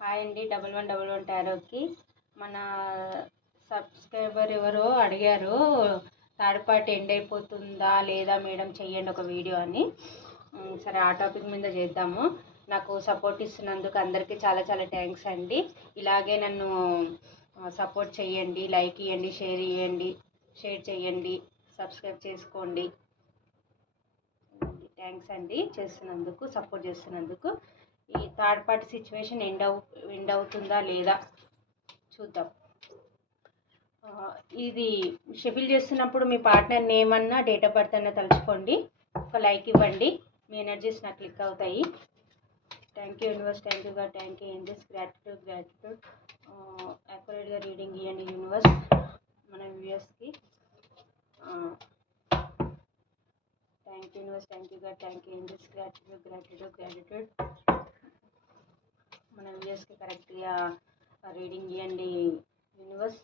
Hi అండి double one double one టారోకి. మన సబ్స్క్రైబర్ ఎవరో అడిగారు థర్డ్ పార్ట్ ఎండ్ అయిపోతుందా లేదా మేడం చెయ్యండి ఒక వీడియో అని. సరే ఆ టాపిక్ మీద చేద్దాము. నాకు సపోర్ట్ ఇస్తున్నందుకు అందరికీ చాలా చాలా థ్యాంక్స్ అండి. ఇలాగే నన్ను సపోర్ట్ చేయండి లైక్ ఇవ్వండి షేర్ ఇవ్వండి షేర్ చేయండి సబ్స్క్రైబ్ చేసుకోండి. థ్యాంక్స్ అండి చేస్తున్నందుకు సపోర్ట్ చేస్తున్నందుకు. ఈ థర్డ్ పార్టీ సిచ్యువేషన్ ఎండ్ అవు ఎండ్ అవుతుందా లేదా చూద్దాం. ఇది షెఫిల్ చేస్తున్నప్పుడు మీ పార్ట్నర్ నేమ్ అన్నా డేట్ ఆఫ్ బర్త్ అన్నా తలుచుకోండి. ఒక లైక్ ఇవ్వండి. మీ ఎనర్జీస్ నాకు క్లిక్ అవుతాయి. Thank you universe thank you గార్ thank you in this gratitude gratitude యాక్యురేట్గా reading ఇవ్వండి యూనివర్స్ మన వ్యూయర్స్కి thank you universe thank you గార్ thank you angels this gratitude gratitude gratitude మన యూఎస్కి కరెక్ట్గా రీడింగ్ ఇవ్వండి యూనివర్స్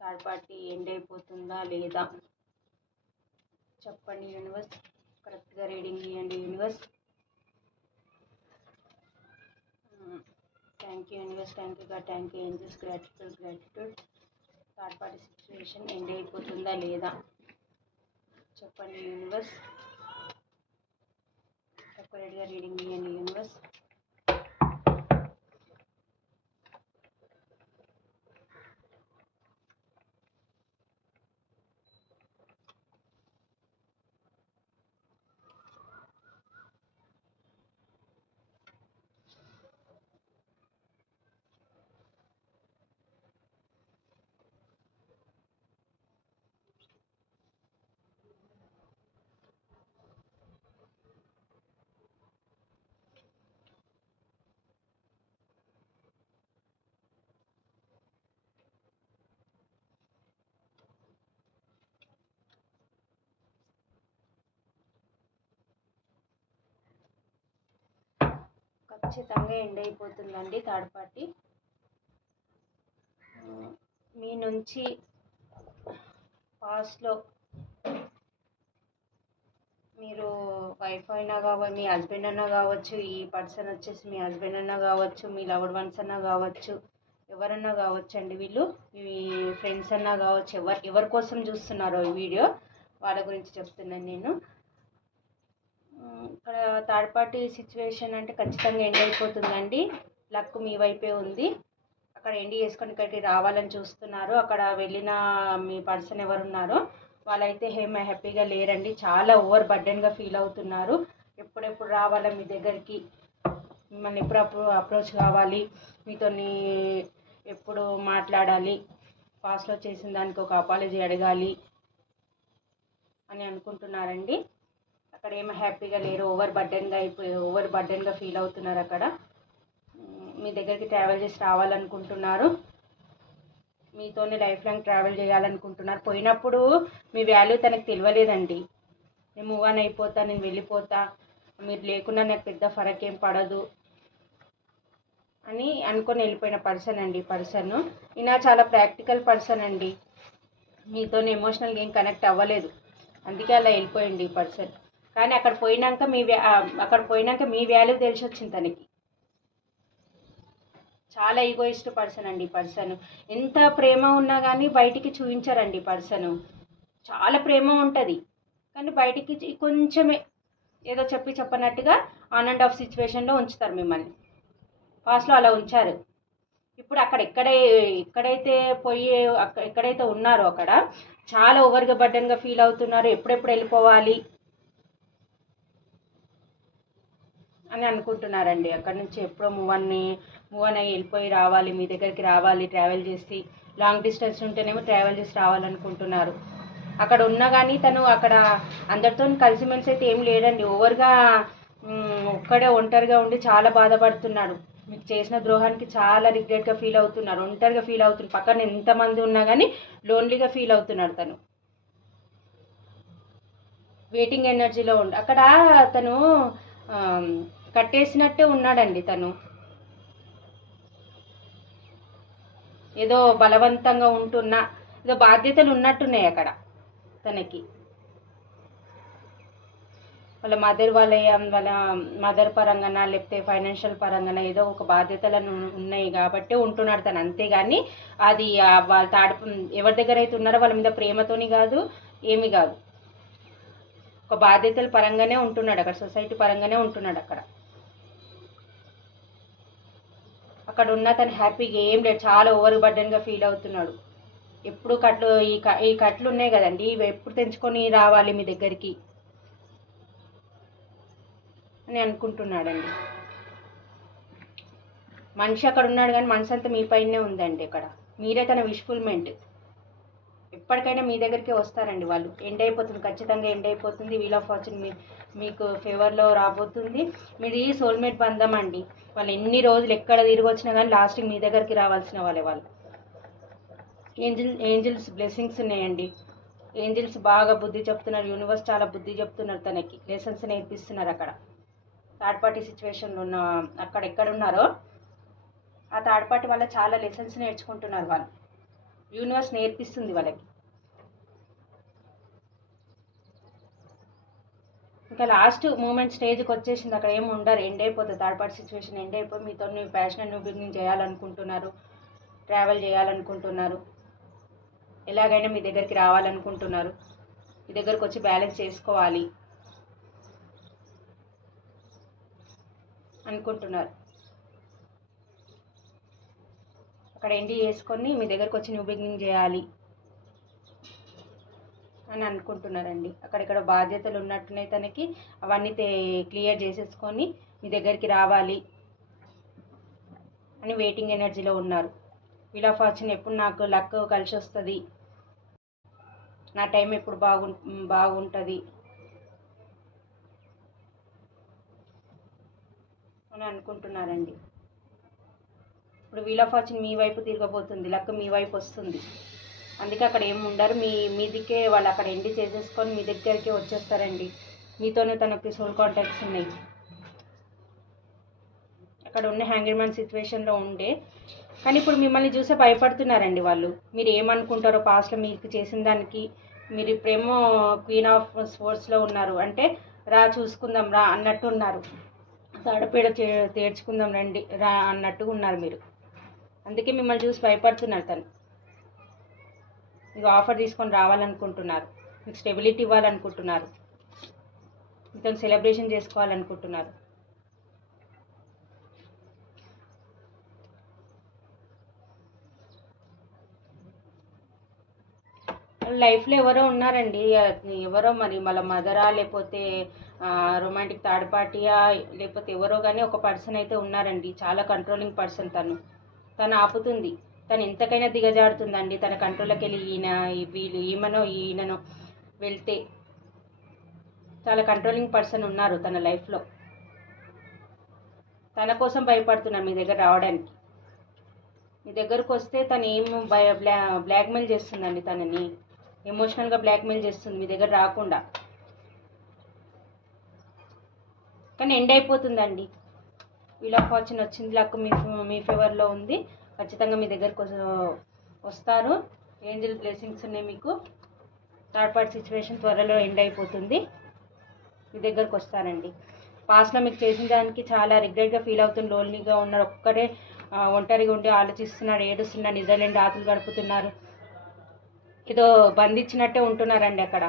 థర్డ్ పార్టీ ఎండ్ అయిపోతుందా లేదా? చెప్పండి యూనివర్స్. కరెక్ట్గా రీడింగ్ ఇవ్వండి universe. Thank you universe. Thank you గా thank you angels. Gratitude gratitude third party situation end అయిపోతుందా లేదా? చెప్పండి యూనివర్స్. సపరేట్గా రీడింగ్ ఇవ్వండి యూనివర్స్. ఖచ్చితంగా ఎండ్ అయిపోతుందండి థర్డ్ పార్టీ మీ నుంచి పాస్ట్లో మీరు వైఫ్ అయినా కావచ్చు మీ హస్బెండ్ అన్నా కావచ్చు ఈ పర్సన్ వచ్చేసి మీ హస్బెండ్ అన్నా కావచ్చు మీ లవ్డ్ వన్స్ అన్నా కావచ్చు ఎవరన్నా కావచ్చు అండి వీళ్ళు? మీ ఫ్రెండ్స్ అన్నా కావచ్చు ఎవరు ఎవరి కోసం చూస్తున్నారో ఈ వీడియో? వాళ్ళ గురించి చెప్తున్నాను నేను. ఇక్కడ థర్డ్ పార్టీ సిచ్యువేషన్ అంటే ఖచ్చితంగా ఎండ్ అయిపోతుందండి. లక్ మీ వైపే ఉంది. అక్కడ ఎండ్ చేసుకొని ఇక్కడికి రావాలని చూస్తున్నారు. అక్కడ వెళ్ళిన మీ పర్సన్ ఎవరు ఉన్నారో వాళ్ళైతే హేమ హ్యాపీగా లేరండి. చాలా ఓవర్ బర్డెన్గా ఫీల్ అవుతున్నారు. ఎప్పుడెప్పుడు రావాలా మీ దగ్గరికి? మిమ్మల్ని ఎప్పుడప్పుడు అప్రోచ్ కావాలి? మీతోని ఎప్పుడు మాట్లాడాలి? పాస్లో చేసిన దానికి ఒక అపాలజీ అడగాలి? అని అనుకుంటున్నారండి. అక్కడ ఏమి హ్యాపీగా లేరు ఓవర్ బర్డెన్గా అయిపోయి ఓవర్ బర్డెన్గా ఫీల్ అవుతున్నారు అక్కడ. మీ దగ్గరికి ట్రావెల్ చేసి రావాలనుకుంటున్నారు. మీతోనే లైఫ్ లాంగ్ ట్రావెల్ చేయాలనుకుంటున్నారు. పోయినప్పుడు మీ వాల్యూ తనకు తెలియలేదండి. నేను మూవ్ ఆన్ అయిపోతా నేను వెళ్ళిపోతా. మీరు లేకుండా నాకు పెద్ద ఫరక్ ఏం పడదు అని అనుకొని వెళ్ళిపోయిన పర్సన్ అండి పర్సన్. ఈయన చాలా ప్రాక్టికల్ పర్సన్ అండి. మీతో ఎమోషనల్గా ఏం కనెక్ట్ అవ్వలేదు. అందుకే అలా వెళ్ళిపోయింది ఈ పర్సన్. కానీ అక్కడ పోయినాక మీ అక్కడ పోయినాక మీ వాల్యూ తెలిసి వచ్చింది తనకి. చాలా ఈగోయిస్ట్ పర్సన్ అండి ఈ పర్సన్ ఎంత ప్రేమ ఉన్నా కానీ బయటికి చూపించారండి పర్సన్ చాలా ప్రేమ ఉంటుంది. కానీ బయటికి కొంచెమే ఏదో చెప్పి చెప్పనట్టుగా ఆన్ అండ్ ఆఫ్ సిచ్యువేషన్లో ఉంచుతారు మిమ్మల్ని. పాస్ట్లో అలా ఉంచారు. ఇప్పుడు అక్కడ ఎక్కడే ఎక్కడైతే పోయి అక్కడ ఎక్కడైతే ఉన్నారో అక్కడ చాలా ఓవర్గా బడ్డన్గా ఫీల్ అవుతున్నారు. ఎప్పుడెప్పుడు వెళ్ళిపోవాలి? అని అనుకుంటున్నారండి. అక్కడ నుంచి ఎప్పుడో మూవ్ అని మూవ్ అని వెళ్ళిపోయి రావాలి మీ దగ్గరికి రావాలి ట్రావెల్ చేసి లాంగ్ డిస్టెన్స్ ఉంటేనేమో ట్రావెల్ చేసి రావాలనుకుంటున్నారు. అక్కడ ఉన్నా కానీ తను అక్కడ అందరితో కలిసిమెలిసి అయితే ఏం లేడండి ఓవర్గా ఒక్కడే ఒంటరిగా ఉండి చాలా బాధపడుతున్నాడు. మీకు చేసిన ద్రోహానికి చాలా రిగ్రెట్గా ఫీల్ అవుతున్నారు. ఒంటరిగా ఫీల్ అవుతున్నారు. పక్కన ఎంతమంది ఉన్నా కానీ లోన్లీగా ఫీల్ అవుతున్నాడు తను. వెయిటింగ్ ఎనర్జీలో ఉండి అక్కడ తను కట్టేసినట్టే ఉన్నాడండి తను. ఏదో బలవంతంగా ఉంటున్న ఏదో బాధ్యతలు ఉన్నట్టున్నాయి అక్కడ తనకి. వాళ్ళ మదర్ వాళ్ళ వాళ్ళ మదర్ పరంగానా లేకపోతే ఫైనాన్షియల్ పరంగానా ఏదో ఒక బాధ్యతలను ఉన్నాయి కాబట్టి ఉంటున్నాడు తను. అంతేగాని అది వాళ్ళ తాడు ఎవరి దగ్గర అయితే ఉన్నారో వాళ్ళ మీద ప్రేమతోని కాదు ఏమి కాదు. ఒక బాధ్యతల పరంగానే ఉంటున్నాడు అక్కడ సొసైటీ పరంగానే ఉంటున్నాడు అక్కడ. అక్కడ ఉన్న తను హ్యాపీగా ఏం లేదు. చాలా ఓవర్ బర్డెన్గా ఫీల్ అవుతున్నాడు. ఎప్పుడు కట్లు ఈ క- ఈ కట్లు ఉన్నాయి కదండి. ఇవి ఎప్పుడు తెంచుకొని రావాలి మీ దగ్గరికి? అని అనుకుంటున్నాడండి. మనిషి అక్కడ ఉన్నాడు కానీ మనసు అంతా మీ పైనే ఉందండి అక్కడ. మీరే తన విష్ఫుల్మెంట్ ఎప్పటికైనా మీ దగ్గరికి వస్తారండి వాళ్ళు. ఎండ్ అయిపోతుంది ఖచ్చితంగా ఎండ్ అయిపోతుంది. వీల్ ఆఫ్ ఫార్చ్యూన్ మీ మీకు ఫేవర్లో రాబోతుంది. మీది సోల్మేట్ బంధం అండి. వాళ్ళు ఎన్ని రోజులు ఎక్కడ తిరిగి వచ్చినా కానీ లాస్ట్కి మీ దగ్గరికి రావాల్సిన వాళ్ళే వాళ్ళు. ఏంజిల్ ఏంజిల్స్ బ్లెస్సింగ్స్ ఉన్నాయండి. ఏంజిల్స్ బాగా బుద్ధి చెప్తున్నారు. యూనివర్స్ చాలా బుద్ధి చెప్తున్నారు తనకి. లెసన్స్ నేర్పిస్తున్నారు అక్కడ. థర్డ్ పార్టీ సిచ్యువేషన్లో ఉన్న అక్కడ ఎక్కడ ఉన్నారో ఆ థర్డ్ పార్టీ వల్ల చాలా లెసన్స్ నేర్చుకుంటున్నారు వాళ్ళు. యూనివర్స్ నేర్పిస్తుంది వాళ్ళకి. ఇంకా లాస్ట్ మూమెంట్ స్టేజ్కి వచ్చేసింది. అక్కడ ఏమి ఉండరు. ఎండ్ అయిపోతుంది. థర్డ్ పార్టీ సిచ్యువేషన్ ఎండ్ అయిపోయి మీతో ప్యాషన్ నువ్వు బిగినింగ్ చేయాలనుకుంటున్నారు. ట్రావెల్ చేయాలనుకుంటున్నారు. ఎలాగైనా మీ దగ్గరికి రావాలనుకుంటున్నారు. మీ దగ్గరకు వచ్చి బ్యాలెన్స్ చేసుకోవాలి అనుకుంటున్నారు. అక్కడ ఎండి చేసుకొని మీ దగ్గరకు వచ్చి న్యూ బిగినింగ్ చేయాలి అని అనుకుంటున్నారండి అక్కడిక్కడ బాధ్యతలు ఉన్నట్టునే తనకి. అవన్నీ క్లియర్ చేసేసుకొని మీ దగ్గరికి రావాలి అని వెయిటింగ్ ఎనర్జీలో ఉన్నారు. వీల్ ఆఫ్ ఫార్చ్యూన్ ఎప్పుడు నాకు లక్ కలిసి వస్తుంది నా టైం ఎప్పుడు బాగు బాగుంటుంది అని అనుకుంటున్నారండి. ఇప్పుడు వీల్ ఆఫ్ ఫార్చ్యూన్ మీ వైపు తిరగబోతుంది లక్ మీ వైపు వస్తుంది. అందుకే అక్కడ ఏమి ఉండరు మీ మీదికే వాళ్ళు అక్కడ ఎండి చేసేసుకొని మీ దగ్గరికి వచ్చేస్తారండి. మీతోనే తనకి సోల్ కాంటాక్ట్స్ ఉన్నాయి. అక్కడ ఉన్న హ్యాంగర్ మ్యాన్ సిచ్యువేషన్లో ఉండే. కానీ ఇప్పుడు మిమ్మల్ని చూసే భయపడుతున్నారండి వాళ్ళు. మీరు ఏమనుకుంటారో పాస్ట్లో మీకు చేసిన దానికి మీరు ఇప్పుడేమో క్వీన్ ఆఫ్ స్పోర్ట్స్లో ఉన్నారు. అంటే రా చూసుకుందాం రా అన్నట్టు ఉన్నారు. తాడపీడ చే- తీర్చుకుందాం రండి రా అన్నట్టు ఉన్నారు మీరు. అందుకే మిమ్మల్ని చూసి భయపడుతున్నారు తను మీరు ఆఫర్ తీసుకొని రావాలనుకుంటున్నారు. మీకు స్టెబిలిటీ ఇవ్వాలనుకుంటున్నారు. మీతో సెలబ్రేషన్ చేసుకోవాలనుకుంటున్నారు. లైఫ్లో ఎవరో ఉన్నారండి. ఎవరో మరి మళ్ళీ మదరా లేకపోతే రొమాంటిక్ థర్డ్ పార్టీయా లేకపోతే ఎవరో కానీ ఒక పర్సన్ అయితే ఉన్నారండి. చాలా కంట్రోలింగ్ పర్సన్ తను. తను ఆపుతుంది. తను ఎంతకైనా దిగజారుతుందండి. తన కంట్రోల్లోకి వెళ్ళి ఈయన వీళ్ళు ఈమెనో ఈయననో వెళ్తే చాలా కంట్రోలింగ్ పర్సన్ ఉన్నారు తన లైఫ్లో. తన కోసం భయపడుతున్నారు మీ దగ్గర రావడానికి. మీ దగ్గరకు వస్తే తను ఏం భయ బ్లా బ్లాక్మెయిల్ చేస్తుందండి తనని? ఎమోషనల్గా బ్లాక్మెయిల్ చేస్తుంది మీ దగ్గర రాకుండా. కానీ ఎండ్ అయిపోతుందండి. వీల్ ఆఫ్ ఫార్చ్యూన్ వచ్చింది లక్ మీ మీ ఫేవర్లో ఉంది. ఖచ్చితంగా మీ దగ్గరకు వస్తారు. ఏంజల్ బ్లెస్సింగ్స్ ఉన్నాయి మీకు. థర్డ్ పార్ట్ సిచ్యువేషన్ త్వరలో ఎండ్ అయిపోతుంది. మీ దగ్గరకు వస్తారండి. పాస్ట్లో మీకు చేసిన దానికి చాలా రిగ్రెట్గా ఫీల్ అవుతుంది లోన్లీగా ఉన్నారు. ఒక్కడే ఒంటరిగా ఉండి ఆలోచిస్తున్నారు ఏడుస్తున్నారు నిద్రలేని రాత్రులు గడుపుతున్నారు. ఏదో బంధించినట్టే ఉంటున్నారండి అక్కడ.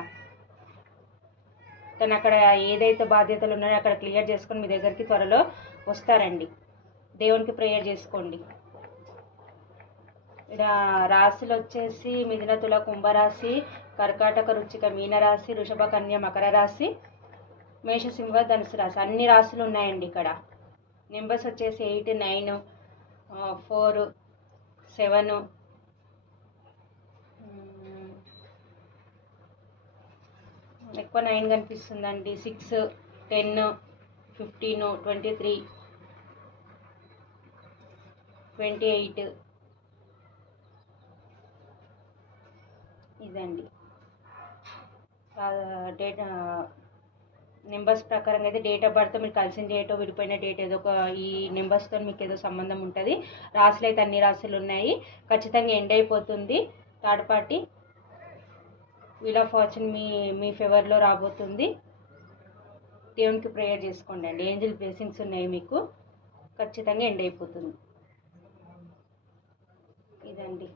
తను అక్కడ ఏదైతే బాధ్యతలు ఉన్నాయో అక్కడ క్లియర్ చేసుకొని మీ దగ్గరికి త్వరలో వస్తారండి. దేవునికి ప్రేయర్ చేసుకోండి. ఇక్కడ రాశులు వచ్చేసి మిథున తుల కుంభరాశి కర్కాటక రుచిక మీనరాశి వృషభ కన్య మకర రాశి మేషసింహ ధనుసు రాశి. అన్ని రాశులు ఉన్నాయండి ఇక్కడ. నెంబర్స్ వచ్చేసి ఎయిట్ నైన్ ఫోర్ సెవెన్ ఎక్కువ నైన్ కనిపిస్తుందండి. Six ten fifteen twenty three twenty eight. ఇదండి. డేట్ నెంబర్స్ ప్రకారంగా అయితే డేట్ ఆఫ్ బర్త్ మీరు కలిసిన డేట్ విడిపోయిన డేట్ ఏదో ఒక ఈ నెంబర్స్తో మీకు ఏదో సంబంధం ఉంటుంది. రాసులు అయితే అన్ని రాసులు ఉన్నాయి. ఖచ్చితంగా ఎండ్ అయిపోతుంది. Third party wheel of fortune మీ మీ ఫేవర్లో రాబోతుంది. దేవునికి ప్రేయర్ చేసుకోండి అండి. ఏంజిల్ బ్లెస్సింగ్స్ ఉన్నాయి మీకు. ఖచ్చితంగా ఎండ్ అయిపోతుంది. ఇదండి.